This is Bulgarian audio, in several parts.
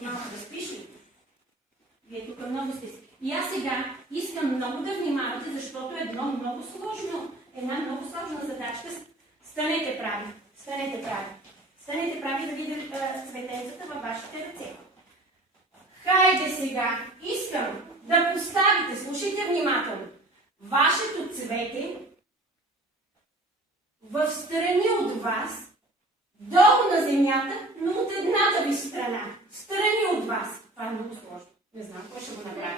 още малко да спиш ли? Вие тук много сте. И аз сега искам много да внимавате, защото е една много сложна задачка. Станете прави. Станете прави. Станете прави да видим цветенцата във вашите ръце. Хайде сега, искам да поставите, слушайте внимателно, вашето цвете в страни от вас, долу на земята, но от едната ви страна. Страни от вас. Това е много сложно. Не знам, кой ще го направи.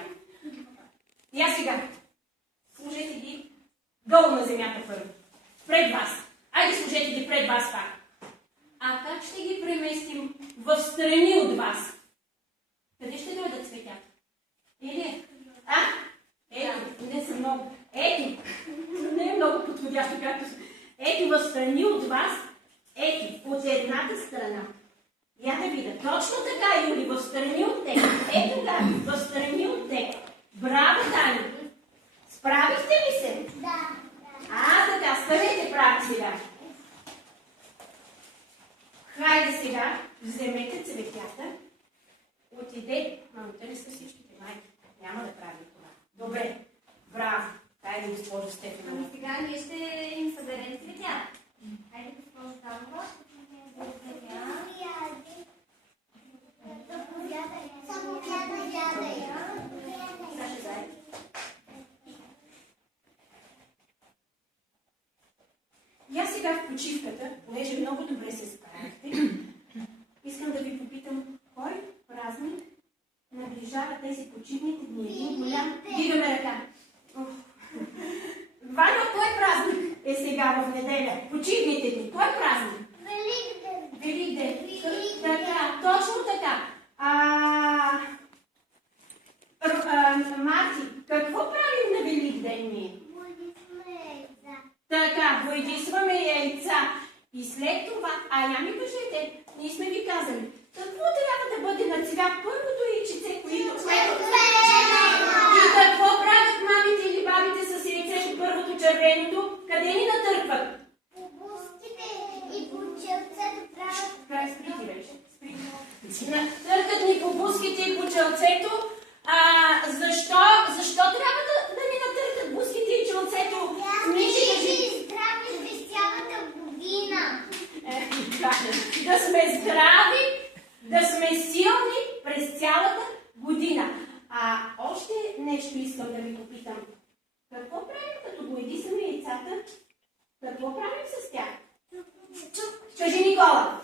И аз сега. Служете ги долу на земята първо. Пред вас. Айде служете ги пред вас пак. А как ще ги преместим в страни от вас? Къде ще дойдат цветята? Или? Ето, не са много. Ето. Не е много подходящо, както са. Ето в страни от вас. Ето, от едната страна. Я да видя. Точно така, Юли, в страни от теб. Ето така, в страни от теб. Браво, Тани! Справихте ли се? Да. Така, станете прави сега. Хайде сега, вземете цветята. Отиде. Мамите ли са всичките майки? Няма да правим това. Добре. Браво. Хайде, госпожо Стефанова. Сега ние ще им съберем цветята. Хайде, госпожо Ставова. И аз сега в почивката, понеже много добре се справихте, искам да ви попитам, кой празник наближава тези почивните дни? Един голям... Дигаме ръка. Ваня, кой празник е сега в неделя? Почивните дни. Кой празник? Великден. Така, точно така. Марти, какво правим на Великден ние? Така, бойдисваме яйца. И след това, я ми кажете, ние сме ви казали, какво трябва да бъде на цвят първото яйчице, които и какво правят мамите или бабите с яйцето първото червеното? Къде ни натъркват? По бузките и по челцето правят. Сприти вече. Търкат ни по бузките и по челцето. Защо трябва да ни натъркат бузките и челцето? Здрави през цялата година. Да сме здрави, да сме силни през цялата година. Още нещо искам да ви попитам. Какво правим, като бойдисаме яйцата? Какво правим с тях? Кажи, Никола.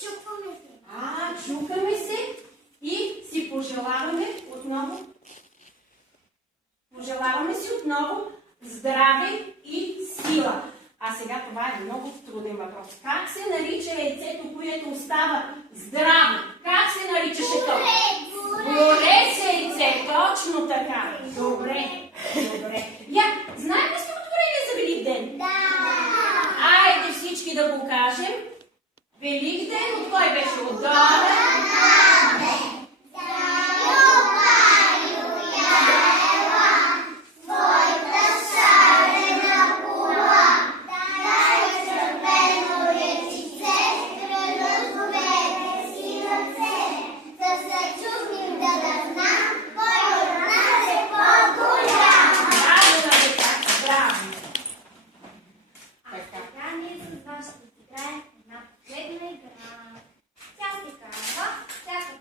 Чупваме се. Чукаме се и си пожелаваме си отново здраве и сила. Сега това е много труден въпрос. Как се нарича яйцето, което остава здраво? Как се наричаше то? Горец яйце, точно така. Добре. Знаем ли стихотворение за Великден? Да. Айде всички да го кажем. Великден от кой беше? Отдолу. Една последна игра. Тя се казва, всяка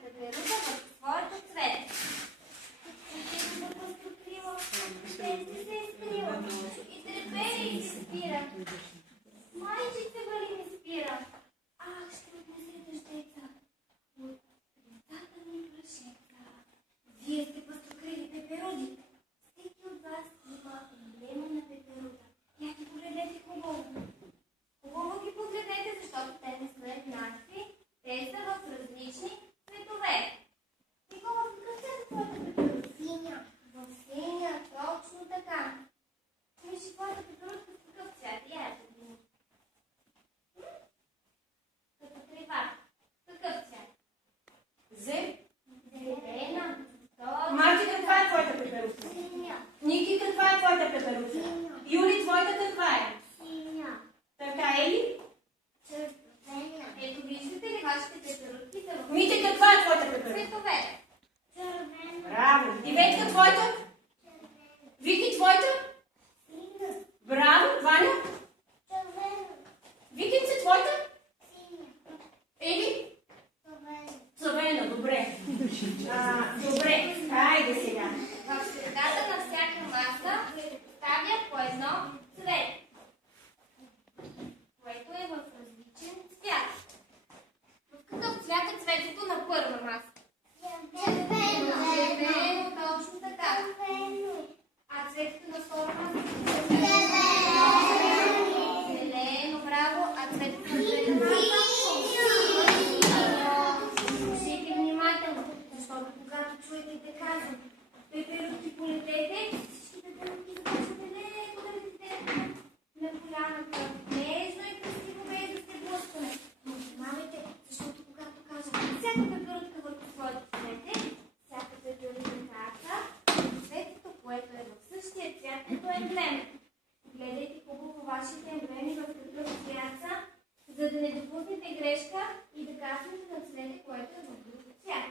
каснете на цвете, което е в друг цвят.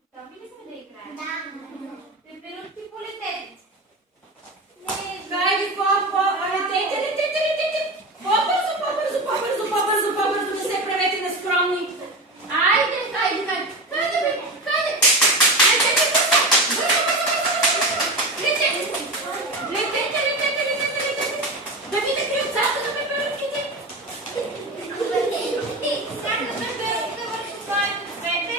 Готови ли сме да играем? Да. Пеперутки, полетете. Хайде, летете. По-бързо, да се правете нескромни. Хайде. Хайде. Летете бързо. Летете. Да видя крилцата на пеперутките. Всяка пеперутка върху своето цвете.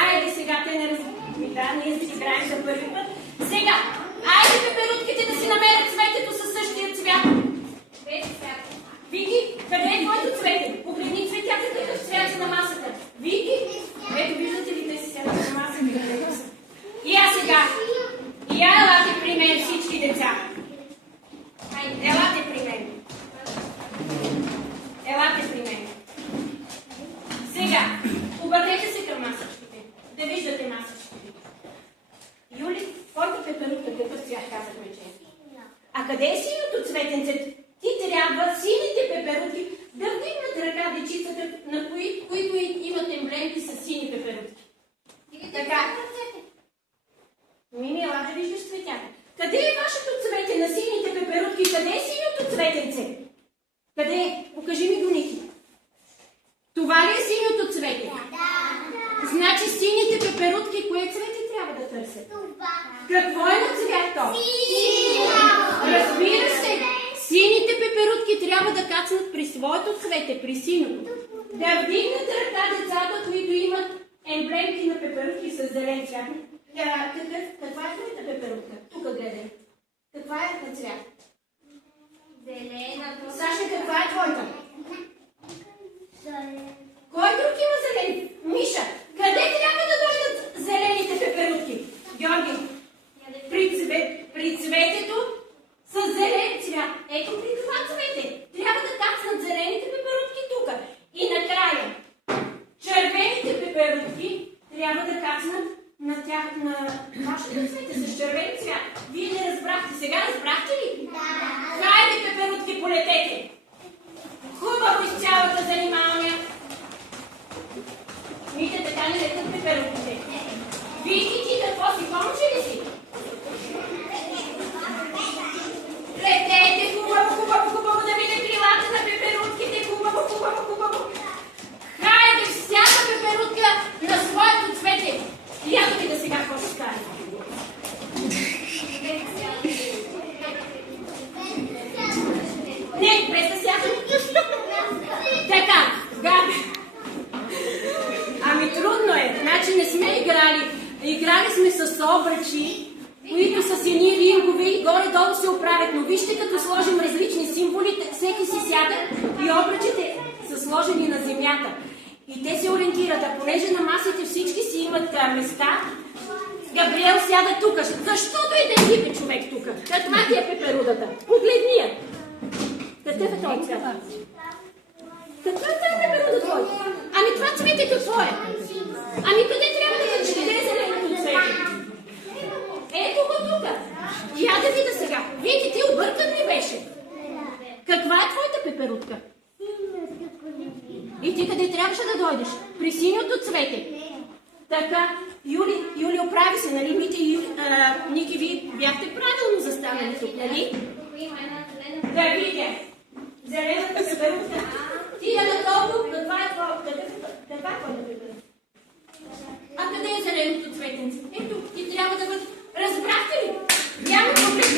Айде сега, те не разбират. Да, ние си играем за първи път. Сега, айде пеперутките да си намерят цветето със същия цвят. Вики, къде е твоето цвете? Погледни цветята, какъв цвят са на масата. Вики, ето виждате ли, те си сядат на масата. И аз сега. И елате при мен всички деца. Хайде, елате при мен. Сега, обърнете се към масачките. Да виждате масачките. Юли, твоята пеперутка какъв цвят казахме, че е? А къде е синьото цветенце? Ти трябва сините пеперутки да вдигнат ръка дечицата, на които имат емблемки с сини пеперутки. Така. Мими, ела да виждаш цветята. Къде е вашето цвете на сините пеперутки? Къде е синьото цветенце? Къде е? Покажи ми го, Ники. Това ли е синьото цвете? Да. Значи сините пеперутки, кое цвете трябва да търсят? Това. Какво е на цвят то? Синя. Разбира се, сините пеперутки трябва да кацнат при своето цвете, при синото. Да вдигнат ръка децата, които имат емблемки на пеперутки с зелен цвят. Каква е твоята пеперутка? Тук гледай. Каква е на цвят? Зелена. Саша, каква е твоята? Кой друг има зелени? Миша, къде трябва да дойдат зелените пеперутки? Георги, при цветето с зелен цвят. Ето при това цвете. Трябва да кацнат зелените пеперутки тук. И накрая, червените пеперутки трябва да кацнат на вашето цвете с червен цвят. Вие не разбрахте. Сега разбрахте ли? Да. Хайде, пеперутки, полетете! Хубаво из цялата занималния. Мите, така не летят пеперутките. Вики, ти какво си? Помниш ли си? Летете, хубаво да видя крилата на пеперутките. Хубаво. Хайде, всяка пеперутка на своето цвете. И ето ви да сега какво ще стане. Не, без да сядам. Така, Габи. Ами трудно е. Значи не сме играли. Играли сме с обръчи, които са с едни рингове и горе-долу се оправят. Но вижте, като сложим различни символи, всеки си сяда и обръчите са сложени на земята. И те се ориентират. А понеже на масите всички си имат места, Габриел сяда тук. Защото и да хипе човек тук. Каква ти е пеперудата? Погледни я. Какъв е този цвят? Каква е тази пеперуда твой? Ами това цвете какво е? Ами къде трябва да видиш? Къде е зеленото цвете? Ето го тук. Я да видя сега. Вики, ти объркан ли беше? Каква е твоята пеперудка? И ти къде трябваше да дойдеш? При синьото цвете. Така, Юли, оправи се, нали? Мите и Ники, ви бяхте правилно застанали тук, нали? Да видя. Зелената пеперудка. Ти я надолу, каква е твоята пеперудка? А къде е зеленото цветенце? Ето, ти трябва да бъде. Разбрахте ли? Няма проблем.